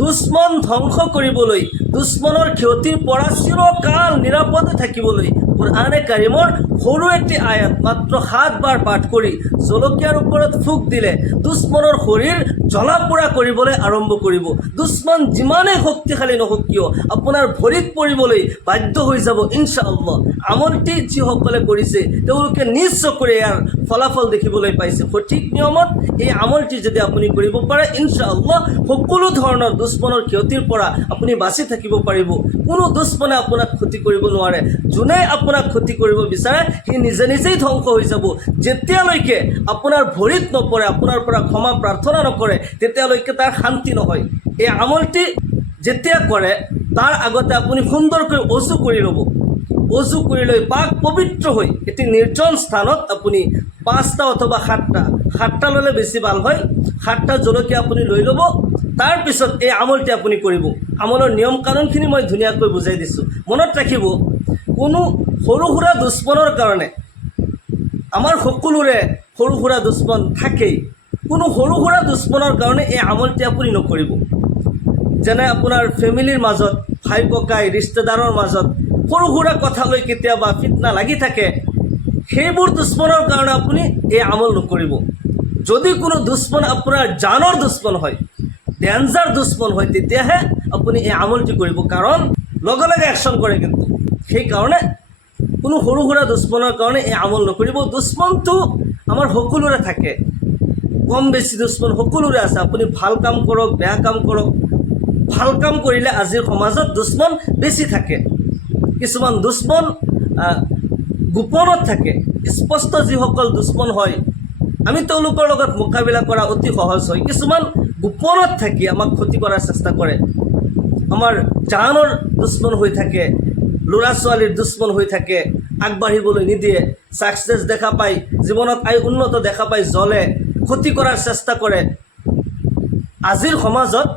দুশ্মন ধ্বংস কৰিবলৈ, দুশ্মনৰ ক্ষতিৰ পৰা চিৰকাল নিৰাপদে থাকিবলৈ কুৰআনে কাৰিমৰ সৰু এটি আয়াত মাত্ৰ 7 বাৰ পাঠ কৰি জলকীয়াৰ ওপৰত ফুক দিলে দুশ্মনৰ শৰীৰ জ্বলা পোৰা কৰিবলৈ আৰম্ভ কৰিব। দুশ্মন যিমানেই শক্তিশালী নহওক কিয় আপোনাৰ ভৰিত পৰিবলৈ বাধ্য হৈ যাব ইনশাআল্লাহ। আমলটি যিসকলে কৰিছে তেওঁলোকে নিজ চকুৰে ইয়াৰ ফলাফল দেখিবলৈ পাইছে। সঠিক নিয়মত এই আমলটি যদি আপুনি কৰিব পাৰে ইনশাআল্লাহ সকলো ধৰণৰ দুশ্মনৰ ক্ষতিৰ পৰা আপুনি বাচি থাকিব পাৰিব। কোনো দুশ্মনে আপোনাক ক্ষতি কৰিব নোৱাৰে। যোনে আপোনাক ক্ষতি কৰিব বিচাৰে সি নিজে নিজেই ধ্বংস হৈ যাব। যেতিয়ালৈকে আপোনাৰ ভৰিত নপৰে, আপোনাৰ পৰা ক্ষমা প্ৰাৰ্থনা নকৰে, তেতিয়ালৈকে তাৰ শান্তি নহয়। এই আমলটি যেতিয়া কৰে তাৰ আগতে আপুনি সুন্দৰকৈ অজু কৰি ল'ব। অজু কৰি লৈ পাক পবিত্ৰ হৈ এটি নিৰ্জন স্থানত আপুনি 5টা অথবা 7টা ল'লে বেছি ভাল হয়। 7টা জলকীয়া আপুনি লৈ ল'ব। তাৰপিছত এই আমলটি আপুনি কৰিব। আমলৰ নিয়ম কানুনখিনি মই ধুনীয়াকৈ বুজাই দিছোঁ। মনত ৰাখিব, কোনো সৰু সুৰা দুশ্মনৰ কাৰণে, আমাৰ সকলোৰে সৰু সুৰা দুশ্মন থাকেই, কোনো সৰু সুৰা দুশ্মনৰ কাৰণে এই আমলটি আপুনি নকৰিব। যেনে আপোনাৰ ফেমিলিৰ মাজত, ভাই ককাই ৰিষ্টেদাৰৰ মাজত সৰু সুৰা কথালৈ কেতিয়াবা ফিটনা লাগি থাকে, সেইবোৰ দুশ্মনৰ কাৰণে আপুনি এই আমল নকৰিব। যদি কোনো দুশ্মন আপোনাৰ জানৰ দুশ্মন হয়, ডেঞ্জাৰ দুশ্মন হয়, তেতিয়াহে আপুনি এই আমলটি কৰিব। কাৰণ লগে লগে একশ্যন কৰে। কিন্তু সেইকাৰণে কোনো সৰু সুৰা দুশ্মনৰ কাৰণে এই আমল নকৰিব। দুশ্মনটো আমাৰ সকলোৰে থাকে, কম বেছি দুশ্মন সকলোৰে আছে। আপুনি ভাল কাম কৰক, বেয়া কাম কৰক, ভাল কাম কৰিলে আজিৰ সমাজত দুশ্মন বেছি থাকে। কিছুমান দুশ্মন গোপনত থাকে। স্পষ্ট যিসকল দুশ্মন হয় আমি তেওঁলোকৰ লগত মোকাবিলা কৰা অতি সহজ হয়। কিছুমান গোপনত থাকি আমাক ক্ষতি কৰাৰ চেষ্টা কৰে। আমাৰ জানৰ দুশ্মন হৈ থাকে, ল'ৰা ছোৱালীৰ দুশ্মন হৈ থাকে, আগবাঢ়িবলৈ নিদিয়ে, ছাকচেছ দেখা পায়, জীৱনত উন্নত দেখা পায়, জ্বলে, ক্ষতি কৰাৰ চেষ্টা কৰে। আজিৰ সমাজত,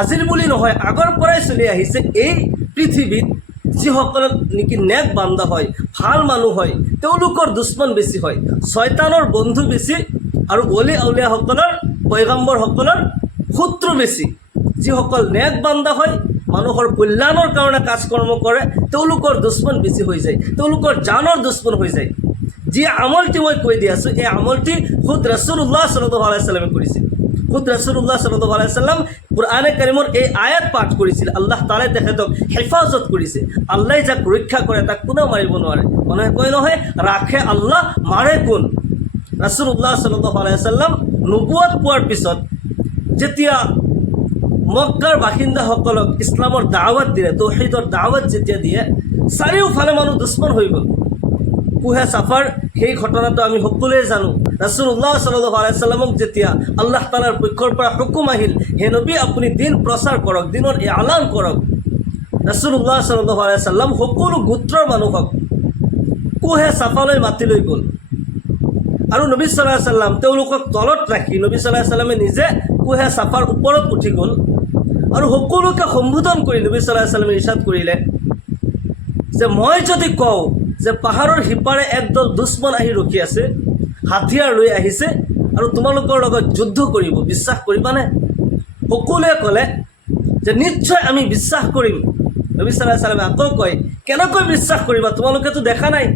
আজিৰ বুলি নহয় আগৰ পৰাই চলি আহিছে, এই পৃথিৱীত যিসকল নেকি নেক বান্দা হয়, ভাল মানুহ হয়, তেওঁলোকৰ দুশ্মন বেছি হয়, শয়তানৰ বন্ধু বেছি, আৰু অলি আউলিয়াসকলৰ, পয়গম্বৰসকলৰ শত্ৰু বেছি। যিসকল নেক বান্দা হয়, মানুহৰ কল্যাণৰ কাৰণে কাজ কৰ্ম কৰে, তেওঁলোকৰ দুশ্মন বেছি হৈ যায়, তেওঁলোকৰ জানৰ দুশ্মন হৈ যায়। যি আমলটি মই কৈ দি আছোঁ, এই আমলটি খুদ ৰাছুলুল্লাহ সাল্লাল্লাহু আলাইহি ওয়াসাল্লামে কৰিছিল। খুদ ৰাছুলুল্লাহ সাল্লাল্লাহু আলাইহি ওয়াসাল্লাম কুৰআনে কাৰিমৰ এই আয়াত পাঠ কৰিছিল। আল্লাহ তাআলাই তেখেতক হেফাজত কৰিছে। আল্লাহ যাক ৰক্ষা কৰে তাক কোনেও মাৰিব নোৱাৰে। মানুহে কয় নহয়, ৰাখে আল্লাহ মাৰে কোন। ৰাছুলুল্লাহ সাল্লাল্লাহু আলাইহি ওয়াসাল্লাম নবুৱত পোৱাৰ পিছত যেতিয়া মক্কাৰ বাসিন্দাসকলক ইছলামৰ দাৱাত দিলে, তৌহিদৰ দাৱাত যেতিয়া দিয়ে, চাৰিওফালে মানুহ দুশ্মন হৈ গ'ল। কুহে চাফাৰ সেই ঘটনাটো আমি সকলোৱে জানো। ৰাছুলুল্লাহ সাল্লাল্লাহু আলাইহি ওয়াসাল্লামক যেতিয়া আল্লাহ তাআলাৰ পক্ষৰ পৰা হুকুম আহিল, হে নবী আপুনি দিন প্ৰচাৰ কৰক, দিনৰ এলান কৰক। ৰাছুলুল্লাহ সাল্লাল্লাহু আলাইহি ওয়াসাল্লাম সকলো গোত্ৰৰ মানুহক কুহে চাফালৈ মাতি লৈ গ'ল। আৰু নবী সাল্লাল্লাহু আলাইহি ওয়াসাল্লাম তেওঁলোকক তলত ৰাখি নবী সাল্লাল্লাহু আলাইহি ওয়াসাল্লামে নিজে কুহে চাফাৰ ওপৰত উঠি গ'ল আৰু সকলোকে সম্বোধন কৰি নবী সাল্লাল্লাহু আলাইহি ওয়াসাল্লামে ইৰশাদ কৰিলে যে মই যদি কওঁ যে পাহাৰৰ সিপাৰে একদল দুশ্মন আহি ৰখি আছে, হাতিয়াৰ লৈ আহিছে আৰু তোমালোকৰ লগত যুদ্ধ কৰিব, বিশ্বাস কৰিবানে? সকলোৱে ক'লে যে নিশ্চয় আমি বিশ্বাস কৰিম। নবী সাল্লাল্লাহু আলাইহি ওয়াসাল্লামে আকৌ কয়, কেনেকৈ বিশ্বাস কৰিবা? তোমালোকেতো দেখা নাই,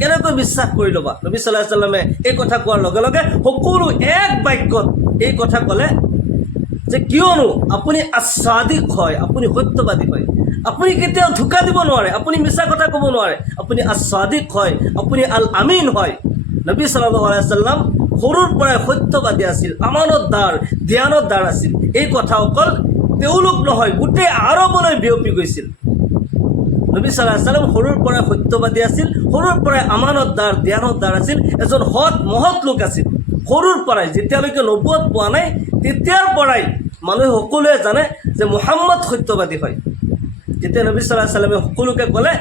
কেনেকৈ বিশ্বাস কৰি ল'বা? নবী সাল্লাল্লাহু আলাইহি ওয়াসাল্লামে এই কথা কোৱাৰ লগে লগে সকলো এক বাক্যত এই কথা ক'লে যে কিয়নো আপুনি আছ-সাদিক হয়, আপুনি সত্যবাদী হয়, আপুনি কেতিয়াও ধোকা দিব নোৱাৰে, আপুনি মিছা কথা ক'ব নোৱাৰে, আপুনি আছ-সাদিক হয়, আপুনি আল আমিন হয়। নবী সাল্লাল্লাহু আলাইহি ওয়াসাল্লাম সৰুৰ পৰাই সত্যবাদী আছিল, আমানতদাৰ, ধ্যানতদাৰ আছিল। এই কথা অকল তেওঁলোক নহয়, গোটেই আৰৱলৈ বিয়পি গৈছিল। নবী সাল্লাল্লাহু আলাইহি ওয়াসাল্লাম সৰুৰ পৰাই সত্যবাদী আছিল, সৰুৰ পৰাই আমানতদাৰ, ধ্যানতদাৰ আছিল, এজন মহৎ লোক আছিল। সৰুৰ পৰাই, যেতিয়ালৈকে নবুৱত পোৱা নাই তেতিয়াৰ পৰাই মানুহে সকলোৱে জানে যে মুহাম্মদ সত্যবাদী হয়। যেতিয়া নবী সাল্লাল্লাহু আলাইহি ওয়াসাল্লামে সকলোকে ক'লে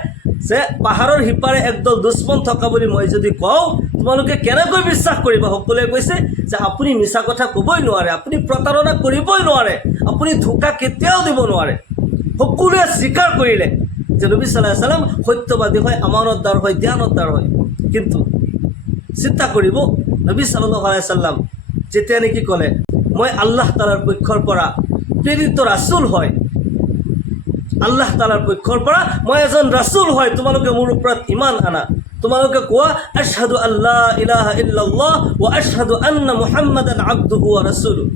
যে পাহাৰৰ সিপাৰে একদল দুশ্মন থকা বুলি মই যদি কওঁ, তোমালোকে কেনেকৈ বিশ্বাস কৰিবা? সকলোৱে কৈছে যে আপুনি মিছা কথা ক'বই নোৱাৰে, আপুনি প্ৰতাৰণা কৰিবই নোৱাৰে, আপুনি ধোকা কেতিয়াও দিব নোৱাৰে। সকলোৱে স্বীকাৰ কৰিলে যে নবী সাল্লাল্লাহু আলাইহি ওয়াসাল্লাম সত্যবাদী হয়, আমানতদাৰ হয়, ধ্যানতদাৰ হয়। কিন্তু চিন্তা কৰিব, নবী সাল্লাল্লাহু আলাইহি ওয়াসাল্লাম যেতিয়া নেকি ক'লে মই আল্লাহ তাআলাৰ পক্ষৰ পৰা প্ৰেৰিত ৰাছুল হয়, আল্লাহ তাআলাৰ পক্ষৰ পৰা মই এজন ৰাছুল হয়, তোমালোকে মোৰ ওপৰত ইমান আনা। তোমালোকে কোৱা আশহাদু আল্লা ইলাহা ইল্লাল্লাহ ওয়া আশহাদু আন্না মুহাম্মাদান আবদুহু ওয়া ৰাছুলুহু।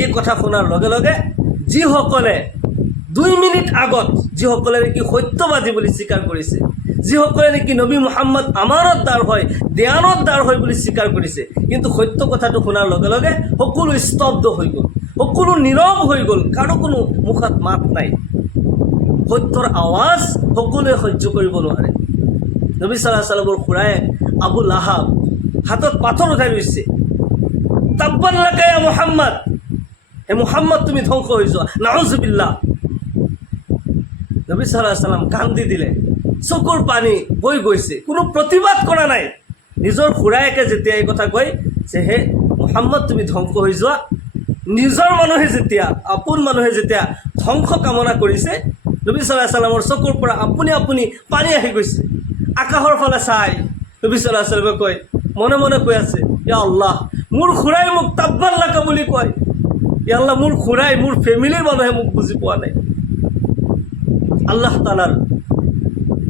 এই কথা শুনাৰ লগে লগে যিসকলে 2 মিনিট আগত যিসকলে নেকি সত্যবাদী বুলি স্বীকাৰ কৰিছে, যিসকলে নেকি নবী মুহাম্মদ আমানতদাৰ হয়, দেয়ানতদাৰ হয় বুলি স্বীকাৰ কৰিছে, কিন্তু সত্য কথাটো শুনাৰ লগে লগে সকলো স্তব্ধ হৈ গ'ল, সকলো নীৰৱ হৈ গ'ল, কাৰো কোনো মুখত মাত নাই। সত্যৰ আৱাজ সকলোৱে সহ্য কৰিব নোৱাৰে। নবী সাল্লাল্লাহু আলাইহি ওয়াসাল্লামৰ খুৰায়েক আবু লাহাব হাতত পাথৰ উঠাই লৈছে। তাব্বান লাকা ইয়া মুহাম্মদ, হে মুহাম্মদ তুমি ধ্বংস হৈ যোৱা, নাউজুবিল্লাহ। নবী সাল্লাল্লাহু আলাইহি ওয়াসাল্লাম কান্দি দিলে, চকুৰ পানী বৈ গৈছে, কোনো প্ৰতিবাদ কৰা নাই। নিজৰ খুৰায়েকে যেতিয়া এই কথা কয় যে হে মুহাম্মদ তুমি ধ্বংস হৈ যোৱা, নিজৰ মানুহে যেতিয়া, আপোন মানুহে যেতিয়া ধ্বংস কামনা কৰিছে, নবী সাল্লাল্লাহু আলাইহি ওয়াসাল্লামৰ চকুৰ পৰা আপুনি আপুনি পানী আহি গৈছে। আকাশৰ ফালে চাই নবী সাল্লাল্লাহু আলাইহি ওয়াসাল্লামে কয়, মনে মনে কৈ আছে, ইয়া আল্লাহ, মোৰ খুৰাই মোক তাব্বান লাকা বুলি কয়, ইয়া আল্লাহ, মোৰ খুৰাই, মোৰ ফেমিলিৰ মানুহে মোক বুজি পোৱা নাই। আল্লাহ তাআলাৰ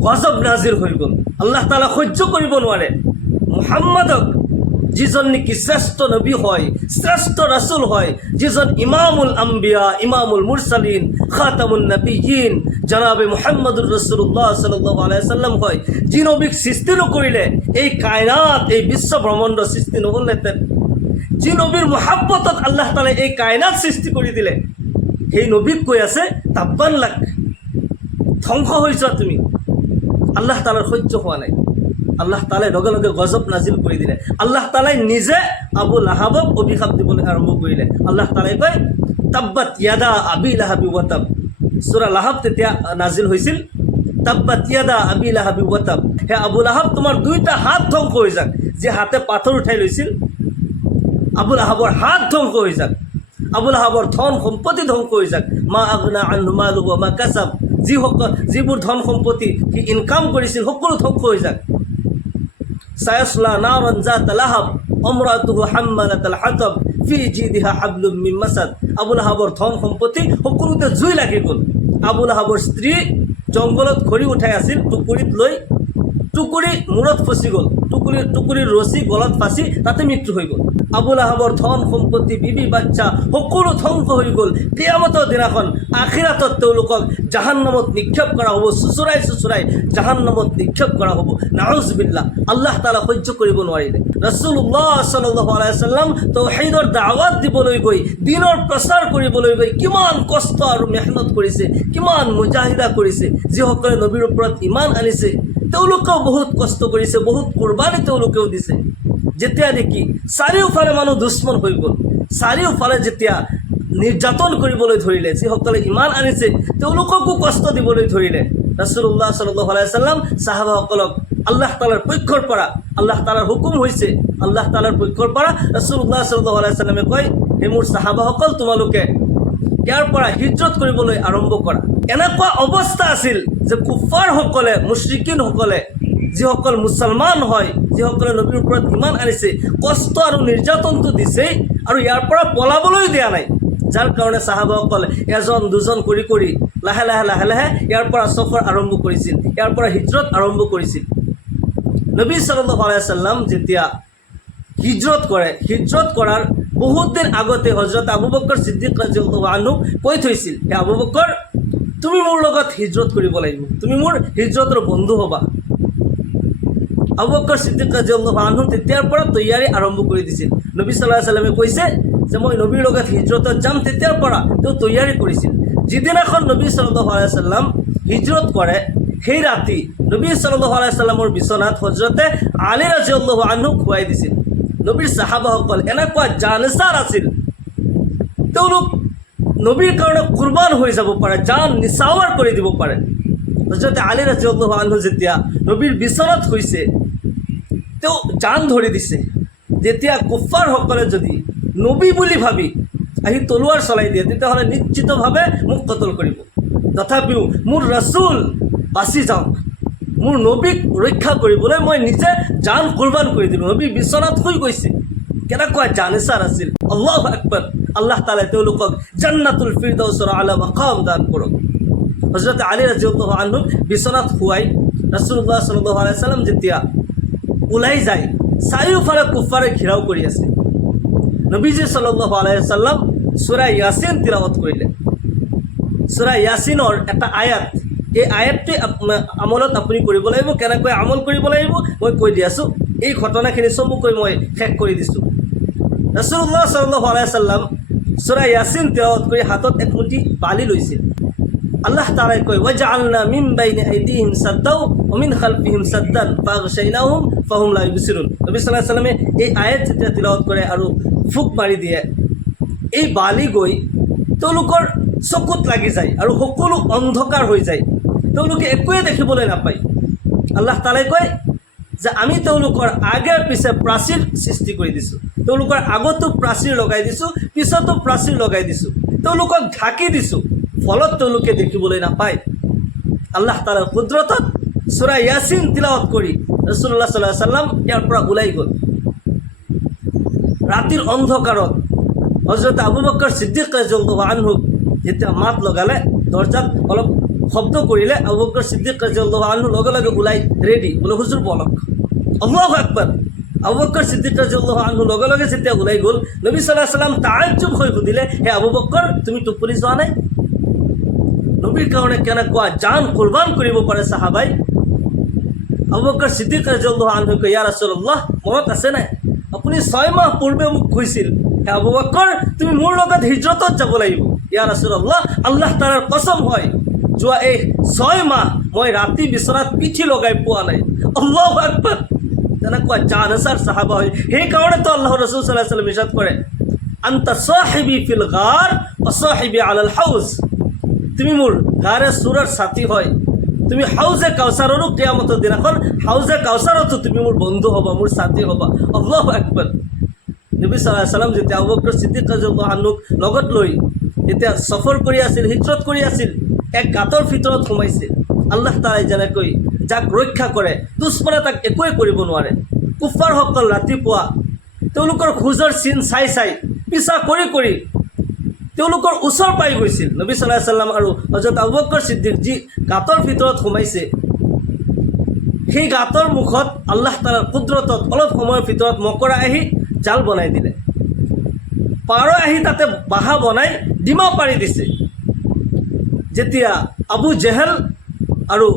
গজব নাজিল হৈ গ'ল। আল্লাহ তাআলা সহ্য কৰিব নোৱাৰে মুহাম্মদক, যিজন নেকি শ্ৰেষ্ঠ নবী হয়, শ্ৰেষ্ঠ ৰাছুল হয়, যিজন ইমামুল আম্বিয়া, ইমামুল মুৰসালিন, খাতামুন নবিয়্যিন, জনাবে মুহাম্মদুৰ ৰাছূলুল্লাহ সাল্লাল্লাহু আলাইহি ওয়াসাল্লাম হয়, যি নবীক সৃষ্টি নকৰিলে এই কায়নাত, এই বিশ্ব ব্ৰহ্মাণ্ড সৃষ্টি নহ'লহেঁতেন, যি নবীৰ মহাব্বতত আল্লাহ তাআলাই এই কায়নাত সৃষ্টি কৰি দিলে, সেই নবীক কৈ আছে তাব্বান লাক, ধ্বংস হৈ যোৱা তুমি। আল্লাহ তাআলাৰ সহ্য হোৱা নাই। আল্লাহ তাআলাই লগে লগে গজব নাজিল কৰি দিলে। আল্লাহ তাআলাই নিজে আবু লাহাবক অভিশাপ দিবলৈ আৰম্ভ কৰিলে। আল্লাহ তাআলাই কয় তাব্বাত ইয়াদা আবি লাহাবি ওয়া তাব। সূৰা লাহাব তেতিয়া নাজিল হৈছিল। তাব্বাত ইয়াদা আবি লাহাবি ওয়া তাব, হে আবু লাহাব, তোমাৰ 2টা হাত ধ্বংস হৈ যাক। যে হাতে পাথৰ উঠাই লৈছিল, আবু লাহাবৰ হাত ধ্বংস হৈ যাক, আবু লাহাবৰ ধন সম্পত্তি ধ্বংস হৈ যাক। মা আগনা আনহু মালুহু ওয়া মা কাসাব, যিবোৰ ধন সম্পত্তি সি ইনকাম কৰিছিল সকলো ধ্বংস হৈ যাক। সায়াসলা নাৰান যাতা লাহাব আমৰাতুহু হাম্মালাতাল হাতাব ফি জিদিহা হাবলুম মিন মাসাদ। আবু লাহাবৰ ধন সম্পত্তি সকলোতে জুই লাগি গ'ল। আবু লাহাবৰ স্ত্ৰী জংঘলত খৰি উঠাই আছিল, টুকুৰিত লৈ টুকুৰি মূৰত ফচি গ'ল, টুকুৰিৰ ৰছী গলত ফাঁচি তাতে মৃত্যু হৈ গ'ল। আবু লাহাবৰ ধন সম্পত্তি, বিবি বাচ্চা সকলো ধ্বংস হৈ গ'ল। কিয়ামতৰ দিনাখন আখিৰাতত তেওঁলোকক জাহান্নামত নিক্ষেপ কৰা হ'ব, চুচুৰাই জাহান্নামত নিক্ষেপ কৰা হ'ব। নাউজুবিল্লাহ। আল্লাহ তাআলা সহ্য কৰিব নোৱাৰিলে। ৰাছূলুল্লাহ সাল্লাল্লাহু আলাইহি ওয়াসাল্লাম তাওহীদৰ দাৱাত দিবলৈ গৈ, দ্বীনৰ প্ৰচাৰ কৰিবলৈ গৈ কিমান কষ্ট আৰু মেহনত কৰিছে, কিমান মুজাহিদা কৰিছে। যিসকলে নবীৰ ওপৰত ইমান আনিছে তেওঁলোকেও বহুত কষ্ট কৰিছে, বহুত কুৰবানী তেওঁলোকেও দিছে। যেতিয়া নেকি চাৰিওফালে মানুহ দুশ্মন হৈ গ'ল, চাৰিওফালে যেতিয়া নিৰ্যাতন কৰিবলৈ ধৰিলে, যিসকলে ইমান আনিছে তেওঁলোককো কষ্ট দিবলৈ ধৰিলে, ৰাছূলুল্লাহ সাল্লাল্লাহু আলাইহি ওয়াসাল্লাম সাহাবাসকলক আল্লাহ তাআলাৰ পক্ষৰ পৰা, আল্লাহ তাআলাৰ হুকুম হৈছে, আল্লাহ তাআলাৰ পক্ষৰ পৰা ৰাছূলুল্লাহ সাল্লাল্লাহু আলাইহি ওয়াসাল্লামে কয়, হে মোৰ সাহাবাসকল, তোমালোকে ইয়াৰ পৰা হিজৰত কৰিবলৈ আৰম্ভ কৰা। এনেকুৱা অৱস্থা আছিল যে কুফাৰসকলে, মুশ্ৰিকিনসকলে, যিসকল মুছলমান হয়, যিসকলে নবীৰ ওপৰত ইমান আনিছে, কষ্ট আৰু নিৰ্যাতনটো দিছেই আৰু ইয়াৰ পৰা পলাবলৈ দিয়া নাই। যাৰ কাৰণে সাহাবাসকলে এজন দুজন কৰি কৰি লাহে লাহে ইয়াৰ পৰা সফৰ আৰম্ভ কৰিছিল, ইয়াৰ পৰা হিজৰত আৰম্ভ কৰিছিল। নবী সাল্লাল্লাহু আলাইহি ওয়াসাল্লাম যেতিয়া হিজৰত কৰে, হিজৰত কৰাৰ বহুত দিন আগতে হযৰত আবু বকৰ সিদ্দিক ৰাদিয়াল্লাহু আনহু কৈ থৈছিল, হে আবু বকৰ, তুমি মোৰ লগত হিজৰত কৰিব লাগিব, তুমি মোৰ হিজৰতৰ বন্ধু হ'বা। আবু বকৰ সিদ্দিক ৰাদিয়াল্লাহু আনহু তেতিয়াৰ পৰা তৈয়াৰী আৰম্ভ কৰি দিছিল। নবী সাল্লাল্লাহু আলাইহি ওয়াসাল্লামে কৈছে যে মই নবীৰ লগত হিজৰতত যাম, তেতিয়াৰ পৰা তেওঁ তৈয়াৰী কৰিছিল। যিদিনাখন নবী সাল্লাল্লাহু আলাইহি ওয়াসাল্লাম হিজৰত কৰে, সেই ৰাতি নবী সাল্লাল্লাহু আলাইহি ওয়াসাল্লামৰ বিচনাত হযৰতে আলী ৰাদিয়াল্লাহু আনহু খুৱাই দিছিল। নবীৰ সাহাবাসকল এনেকুৱা জানসাৰ আছিল, তেওঁলোক নবীৰ কাৰণে কুৰবান হৈ যাব পাৰে, জান নিছাৱাৰ কৰি দিব পাৰে। হযৰতে আলী ৰাদিয়াল্লাহু আনহু যেতিয়া নবীৰ বিচনাত শুইছে, তেওঁ জান ধৰি দিছে। যেতিয়া কুফাৰসকলে যদি নবী বুলি ভাবি আহি তলোৱাৰ চলাই দিয়ে, তেতিয়াহ'লে নিশ্চিতভাৱে মোক কতল কৰিব। তথাপিও মোৰ ৰাছুল বাচি যাওক, মোৰ নবীক ৰক্ষা কৰিবলৈ মই নিজে জান কুৰবান কৰি দিলোঁ। নবী বিচনাত শুই গৈছে। কেনেকুৱা জানিছাৰ আছিল। আল্লাহু আকবাৰ। আল্লাহ তাআলাই তেওঁলোকক জান্নাতুল ফিৰদাউছৰ আলা মাকাম দান কৰক। হযৰত আলী ৰাদিয়াল্লাহু আনহু বিচনাত শুৱাই ৰাসূলুল্লাহ সাল্লাল্লাহু আলাইহি ওয়াসাল্লাম যেতিয়া ওলাই যায়, চাৰিওফালে কুফাৰে ঘেৰাও কৰি আছে। নবীজি সাল্লাল্লাহু আলাইহি ওয়াসাল্লাম সূৰা ইয়াসিন তিলাৱত কৰিলে। সূৰা ইয়াসিনৰ এটা আয়াত, এই আয়াতটোৱে আমলত আপুনি কৰিব লাগিব। কেনেকৈ আমল কৰিব লাগিব মই কৈ দি আছোঁ। এই ঘটনাখিনি চমুকৈ মই শেষ কৰি দিছোঁ। ৰাসূলুল্লাহ সাল্লাল্লাহু আলাইহি ওয়াসাল্লাম সূৰা ইয়াসিন তিলাৱত কৰি হাতত এক মুঠি বালি লৈছিল। আল্লাহ তাআলাই কয়, ওয়াজআলনা মিন বাইনি আইদিহিম সাদ্দাও ওয়া মিন খালফিহিম সাদ্দান ফাগশাইনাহুম ফাহুম লা ইউবসিরুন। নবী সাল্লাল্লাহু আলাইহি ওয়াসাল্লামে এই আয়াত যেতিয়া তিলাৱত কৰে আৰু ফুক মাৰি দিয়ে, এই বালি গৈ তেওঁলোকৰ চকুত লাগি যায় আৰু সকলো অন্ধকাৰ হৈ যায়, তেওঁলোকে একোৱে দেখিবলৈ নাপায়। আল্লাহ তাআলাই কয় যে আমি তেওঁলোকৰ আগে পিছে প্ৰাচীৰ সৃষ্টি কৰি দিছোঁ, তেওঁলোকৰ আগতো প্ৰাচীৰ লগাই দিছোঁ, পিছতো প্ৰাচীৰ লগাই দিছোঁ, তেওঁলোকক ঢাকি দিছোঁ, ফলত তেওঁলোকে দেখিবলৈ নাপায়। আল্লাহ তাআলাৰ কুদৰতত সূৰা ইয়াসিন তিলাৱত কৰি ৰাসূলুল্লাহ সাল্লাল্লাহু আলাইহি ওয়াসাল্লাম ইয়াৰ পৰা ওলাই গ'ল। ৰাতিৰ অন্ধকাৰত হযৰত আবু বকৰ সিদ্দিক ৰাদিয়াল্লাহু আনহু যেতিয়া মাত লগালে, দৰজাত অলপ শব্দ কৰিলে, আবু বকৰ সিদ্দিক ৰাদিয়াল্লাহু আনহু লগে লগে ওলাই ৰেডি, বোলে হুজুৰ বলক। আল্লাহু আকবাৰ। আবু বকৰ সিদ্দিক ৰাদিয়াল্লাহু আনহু লগে লগে যেতিয়া ওলাই গ'ল, নবী সাল্লাল্লাহু আলাইহি ওয়াসাল্লাম তাআজ্জুব হৈ সুধিলে, হে আবু বকৰ, তুমি টোপনি যোৱা নাই? নবীৰ কাৰণে কেনেকুৱা জান কুৰবান কৰিব পাৰে সাহাবাই। আবু বকৰ সিদ্দিক ৰাদিয়াল্লাহু আনহু কয়, ইয়া ৰাসূলুল্লাহ, মনত আছে নাই আপুনি 6 মাহ পূৰ্বে মোক কৈছিল, হে আবু বকৰ, তুমি মোৰ লগত হিজৰতত যাব লাগিব। ইয়া ৰাসূলুল্লাহ, আল্লাহ তাআলাৰ কসম হয়, যোৱা এই 6 মাহ মই ৰাতি বিচনাত পিঠি লগাই পোৱা নাই। আল্লাহু আকবাৰ। তেনেকুৱা জানসাৰ সাহাবা হয়। সেইকাৰণেতো আল্লাহ ৰাসূল সাল্লাল্লাহু আলাইহি ওয়াসাল্লাম ইৰশাদ কৰে, আনতা সাহিবি ফিল গাৰ ওয়া সাহিবি আলাল হাউজ। তুমি মোৰ গাৰে চূড়াৰ সাথী হয়, তুমি হাউজে কাউচাৰৰো কিয়ামতৰ দিনাখন হাউজে কাউচাৰতো তুমি মোৰ বন্ধু হ'বা, মোৰ সাথী হ'বা। আল্লাহু আকবাৰ। নবী সাল্লাল্লাহু আলাইহি ওয়াসাল্লাম যেতিয়া আবু বকৰ সিদ্দিক ৰাদিয়াল্লাহু আনহুক লগত লৈ যেতিয়া সফৰ কৰি আছিল, হিজৰত কৰি আছিল, এক গাঁতৰ ভিতৰত সোমাইছে। আল্লাহ তাআলাই যেনেকৈ যাক ৰক্ষা কৰে, দুশ্মনে তাক একোৱে কৰিব নোৱাৰে। কুফাৰসকল ৰাতিপুৱা তেওঁলোকৰ খোজৰ চিন চাই চাই পিছা কৰি কৰি তেওঁলোকৰ ওচৰ পাই গৈছিল। নবী সাল্লাল্লাহু আলাইহি ওয়াসাল্লাম আৰু হযৰত আবু বকৰ সিদ্দিক যি গাঁতৰ ভিতৰত সোমাইছে, সেই গাঁতৰ মুখত আল্লাহ তাআলাৰ কুদৰতত অলপ সময়ৰ ভিতৰত মকৰা আহি জাল বনাই দিলে, পাৰ আহি তাতে বাহা বনাই ডিমা পাৰি দিছে। যেতিয়া আবু জেহেল আৰু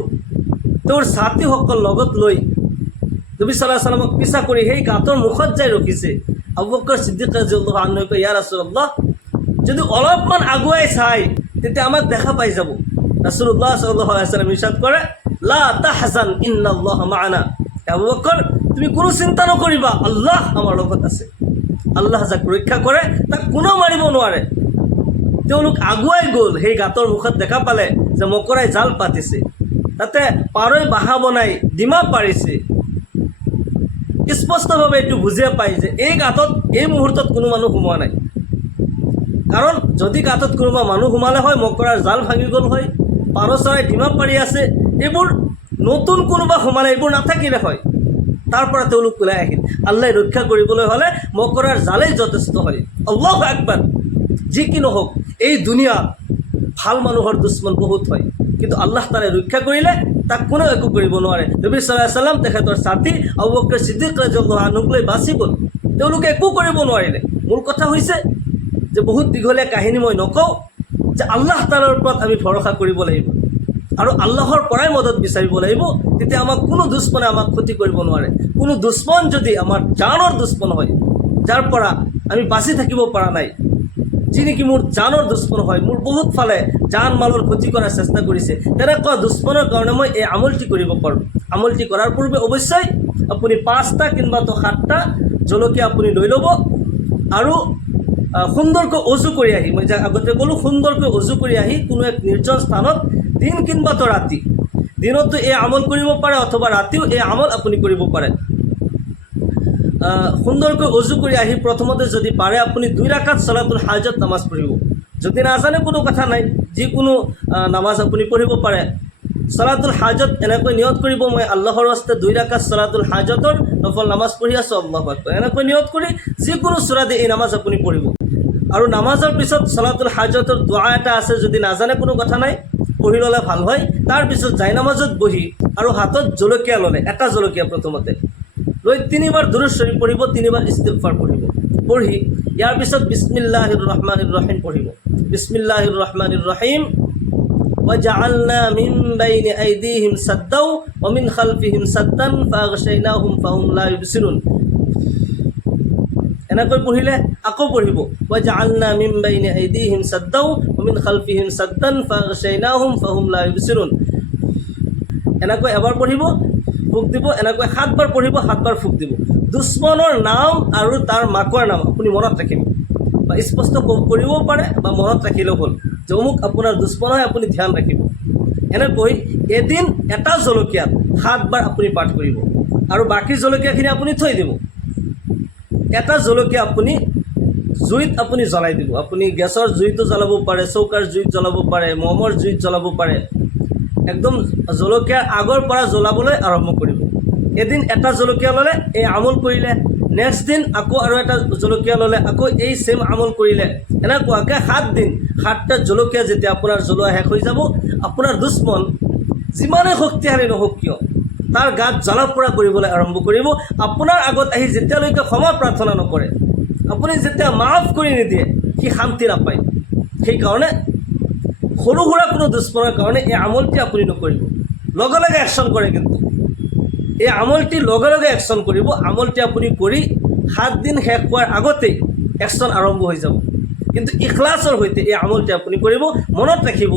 তেওঁৰ ছাত্ৰীসকল লগত লৈ নবী সাল্লাল্লাহু আলাইহি ওয়াসাল্লামক পিছা কৰি সেই গাঁতৰ মুখত যাই ৰখিছে, আবু বকৰ সিদ্দিক ৰাদিয়াল্লাহু আনহু কয়, ইয়া ৰাসূলুল্লাহ, যদি অলপমান আগুৱাই চাই তেতিয়া আমাক দেখা পাই যাব। ৰাসূলুল্লাহ সাল্লাল্লাহু আলাইহি ওয়াসাল্লাম ইৰশাদ কৰে, লা তাহজান ইন্নাল্লাহ মা'ানা। আবু বকৰ, তুমি কোনো চিন্তা নকৰিবা, আল্লাহ আমাৰ লগত আছে। আল্লাহ যাক ৰক্ষা কৰে তাক কোনেও মাৰিব নোৱাৰে। তেওঁলোক আগুৱাই গ'ল, সেই গাঁতৰ মুখত দেখা পালে যে মকৰাই জাল পাতিছে, তাতে পাৰৈ বাহা বনাই ডিমা পাৰিছে। স্পষ্টভাৱে এইটো বুজিয়ে পায় যে এই গাঁতত এই মুহূৰ্তত কোনো মানুহ সোমোৱা নাই, কাৰণ যদি গাঁতত কোনোবা মানুহ সোমালে হয় মকৰাৰ জাল ভাঙি গ'ল হয়, পাৰ চৰাই ডিমা পাৰি আছে, এইবোৰ নতুন কোনোবা সোমালে এইবোৰ নাথাকিলে হয়। তাৰ পৰা তেওঁলোক ওলাই আহিল। আল্লাহ ৰক্ষা কৰিবলৈ হ'লে মকৰাৰ জালেই যথেষ্ট হয়। আল্লাহু আকবাৰ। যি কি নহওক, এই দুনিয়াত ভাল মানুহৰ দুশ্মন বহুত হয়, কিন্তু আল্লাহ তাআলাই ৰক্ষা কৰিলে তাক কোনেও একো কৰিব নোৱাৰে। নবী সাল্লাল্লাহু আলাইহি ওয়াসাল্লাম তেখেতৰ ছাত্ৰী আবু বকৰ সিদ্দিক ৰাদিয়াল্লাহু আনহুক লৈ বাচি গ'ল, তেওঁলোকে একো কৰিব নোৱাৰিলে। মূল কথা হৈছে যে বহুত দীঘলীয়া কাহিনী মই নকওঁ, যে আল্লাহ তাআলাৰ ওপৰত আমি ভৰসা কৰিব লাগিব আৰু আল্লাহৰ পৰাই মদত বিচাৰিব লাগিব, তেতিয়া আমাক কোনো দুশ্মনে আমাক ক্ষতি কৰিব নোৱাৰে। কোনো দুশ্মন যদি আমাৰ জানৰ দুশ্মন হয়, যাৰ পৰা আমি বাচি থাকিব পৰা নাই, যি নেকি মোৰ জানৰ দুশ্মন হয়, মোৰ বহুত ফালে জান মালৰ ক্ষতি কৰাৰ চেষ্টা কৰিছে, তেনেকুৱা দুশ্মনৰ কাৰণে মই এই আমলটি কৰিব পাৰোঁ। আমলটি কৰাৰ পূৰ্বে অৱশ্যই আপুনি 5টা কিংবা 7টা জলকীয়া আপুনি লৈ ল'ব আৰু সুন্দৰকৈ অজু কৰি আহি, মই যাক আগতে ক'লোঁ, সুন্দৰকৈ অজু কৰি আহি কোনো এক নিৰ্জন স্থানত দিন কিংবা ৰাতি, দিনতো এই আমল কৰিব পাৰে অথবা ৰাতিও এই আমল আপুনি কৰিব পাৰে। সুন্দৰকৈ অজু কৰি আহি প্ৰথমতে যদি পাৰে আপুনি 2 ৰাকাত ছলাতুল হাজত নামাজ পঢ়িব। যদি নাজানে কোনো কথা নাই, যিকোনো নামাজ আপুনি পঢ়িব পাৰে। ছলাতুল হাজত এনেকৈ নিয়ত কৰিব, মই আল্লাহৰ ৰাস্তাত 2 ৰাকাত ছলাতুল হাজতৰ নফল নামাজ পঢ়ি আছোঁ, আল্লাহু আকবাৰ, এনেকৈ নিয়ত কৰি যিকোনো সূৰা দি এই নামাজ আপুনি পঢ়িব। আৰু নামাজৰ পিছত চলাতুল হাজতৰ দোৱা এটা আছে, যদি নাজানে কোনো কথা নাই, পঢ়ি ল'লে ভাল হয়। তাৰপিছত জাইনামাজত বহি আৰু হাতত জলকীয়া ল'লে, এটা জলকীয়া প্ৰথমতে লৈ 3বাৰ দুৰুদ শৰীফ পঢ়িব, 3বাৰ ইস্তিগফাৰ পঢ়িব। পঢ়ি ইয়াৰ পিছত বিসমিল্লাহিৰ ৰহমানিৰ ৰহিম পঢ়িব। বিসমিল্লাহিৰ ৰহমানিৰ ৰহিম وجعلنا من بين أيديهم سدا ومن خلفهم سدا فأغشيناهم فهم لا يبصرون। এনেকৈ পঢ়িলে আকৌ পঢ়িব وجعلنا من بين أيديهم سدا ومن خلفهم سدا فأغشيناهم فهم لا يبصرون। এনেকৈ এবাৰ পঢ়িব, ফুক দিব, এনেকৈ 7বাৰ পঢ়িব, 7বাৰ ফুক দিব। দুশ্মনৰ নাম আৰু তাৰ মাকৰ নাম আপুনি মনত ৰাখিব, বা স্পষ্ট কৰিব পাৰে বা মনত ৰাখিলেও হ'ল যে অমুক আপোনাৰ দুশ্মন হয়, আপুনি ধ্যান ৰাখিব। এনেকৈ এদিন এটা জলকীয়াত 7বাৰ আপুনি পাঠ কৰিব আৰু বাকী জলকীয়াখিনি আপুনি থৈ দিব। এটা জলকীয়া আপুনি জুইত আপুনি জ্বলাই দিব। আপুনি গেছৰ জুইতো জ্বলাব পাৰে, চৌকাৰ জুইত জ্বলাব পাৰে, মমৰ জুইত জ্বলাব পাৰে। একদম জলকীয়াৰ আগৰ পৰা জ্বলাবলৈ আৰম্ভ কৰিব। এদিন এটা জলকীয়া ল'লে, এই আমল কৰিলে, নেক্সট দিন আকৌ আৰু এটা জলকীয়া ল'লে, আকৌ এই ছেম আমল কৰিলে, এনেকুৱাকৈ 7 দিন 7টা জলকীয়া যেতিয়া আপোনাৰ জ্বলোৱা শেষ হৈ যাব, আপোনাৰ দুশ্মন যিমানেই শক্তিশালী নহওক কিয় তাৰ গাত জ্বলা পোৰা কৰিবলৈ আৰম্ভ কৰিব। আপোনাৰ আগত আহি যেতিয়ালৈকে ক্ষমা প্ৰাৰ্থনা নকৰে, আপুনি যেতিয়া মাফ কৰি নিদিয়ে, সি শান্তি নাপায়। সেইকাৰণে সৰু সুৰা কোনো দুশ্মনৰ কাৰণে এই আমলটি আপুনি নকৰিব, লগে লগে একশ্যন কৰে। কিন্তু এই আমলটি লগে লগে একশ্যন কৰিব। আমলটি আপুনি কৰি 7 দিন শেষ হোৱাৰ আগতেই একশ্যন আৰম্ভ হৈ যাব। কিন্তু ইখলাছৰ সৈতে এই আমলটি আপুনি কৰিব। মনত ৰাখিব,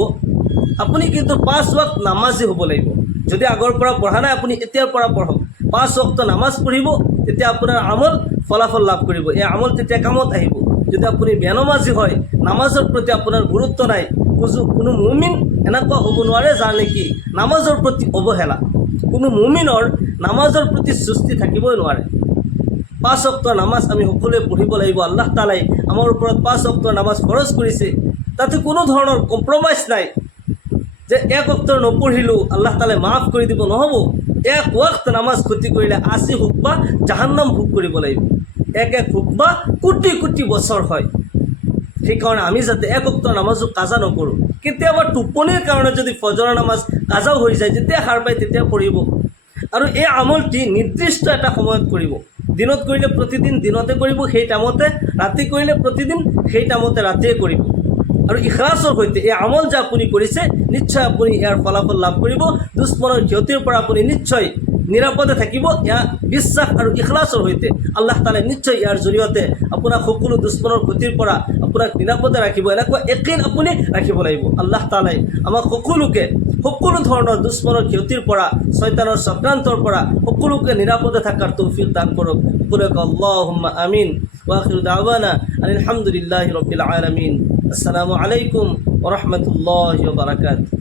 আপুনি কিন্তু 5 ওয়াক্ত নামাজী হ'ব লাগিব। যদি আগৰ পৰা পঢ়া নাই, আপুনি এতিয়াৰ পৰা পঢ়ক। 5 ওয়াক্ত নামাজ পঢ়িব, তেতিয়া আপোনাৰ আমল ফলাফল লাভ কৰিব। এই আমল তেতিয়া কামত আহিব। যদি আপুনি বেনমাজী হয়, নামাজৰ প্ৰতি আপোনাৰ গুৰুত্ব নাই, কোনো মুমিন এনেকুৱা হ'ব নোৱাৰে যাৰ নেকি নামাজৰ প্ৰতি অৱহেলা। কোনো মুমিনৰ নামাজৰ প্ৰতি সুস্তি থাকিবই নোৱাৰে। 5 ওয়াক্ত নামাজ আমি সকলোৱে পঢ়িব লাগিব। আল্লাহ তাআলাই আমাৰ ওপৰত 5 ওয়াক্ত নামাজ খৰচ কৰিছে, তাতে কোনো ধৰণৰ কম্প্ৰমাইজ নাই যে 1 ওয়াক্ত নপঢ়িলোঁ আল্লাহ তাআলাই মাফ কৰি দিব। নহ'ব। 1 ওয়াক্ত নামাজ ক্ষতি কৰিলে 80 হুকমা জাহান্নাম ভোগ কৰিব লাগিব। 1 হুকমা কোটি কোটি বছৰ হয়। সেইকাৰণে আমি যাতে 1 ওয়াক্ত নামাজো কাজা নকৰোঁ। কেতিয়াবা টোপনিৰ কাৰণে যদি ফজৰৰ নামাজ কাজাও হৈ যায়, যেতিয়া সাৰ পায় তেতিয়া পঢ়িব। আৰু এই আমলটি নিৰ্দিষ্ট এটা সময়ত কৰিব। দিনত কৰিলে প্ৰতিদিন দিনতে কৰিব, সেই টাইমতে। ৰাতি কৰিলে প্ৰতিদিন সেই টাইমতে ৰাতিয়ে কৰিব। আৰু ইখলাছৰ সৈতে এই আমল যে আপুনি কৰিছে, নিশ্চয় আপুনি ইয়াৰ ফলাফল লাভ কৰিব। দুশ্মনৰ ক্ষতিৰ পৰা আপুনি নিশ্চয় নিৰাপদে থাকিব। ইয়াৰ বিশ্বাস আৰু ইখলাছৰ সৈতে আল্লাহ তাআলাই নিশ্চয় ইয়াৰ জৰিয়তে আপোনাক সকলো দুশ্মনৰ ক্ষতিৰ পৰা আপোনাক নিৰাপদে ৰাখিব। এনেকুৱা ইয়াকিন আপুনি ৰাখিব লাগিব। আল্লাহ তাআলাই আমাক সকলোকে সকলো ধৰণৰ দুশ্মনৰ ক্ষতিৰ পৰা, শয়তানৰ চক্ৰান্তৰ পৰা সকলোকে নিৰাপদে থকাৰ তৌফিক দান কৰক। সকলোকে আল্লাহুম্মা আমিন। ওয়া আখিৰু দাওয়ানা আনিল হামদুলিল্লাহি ৰাব্বিল আলামিন। আসসালামু আলাইকুম ওয়া ৰাহমাতুল্লাহি ওয়া বাৰাকাতুহু।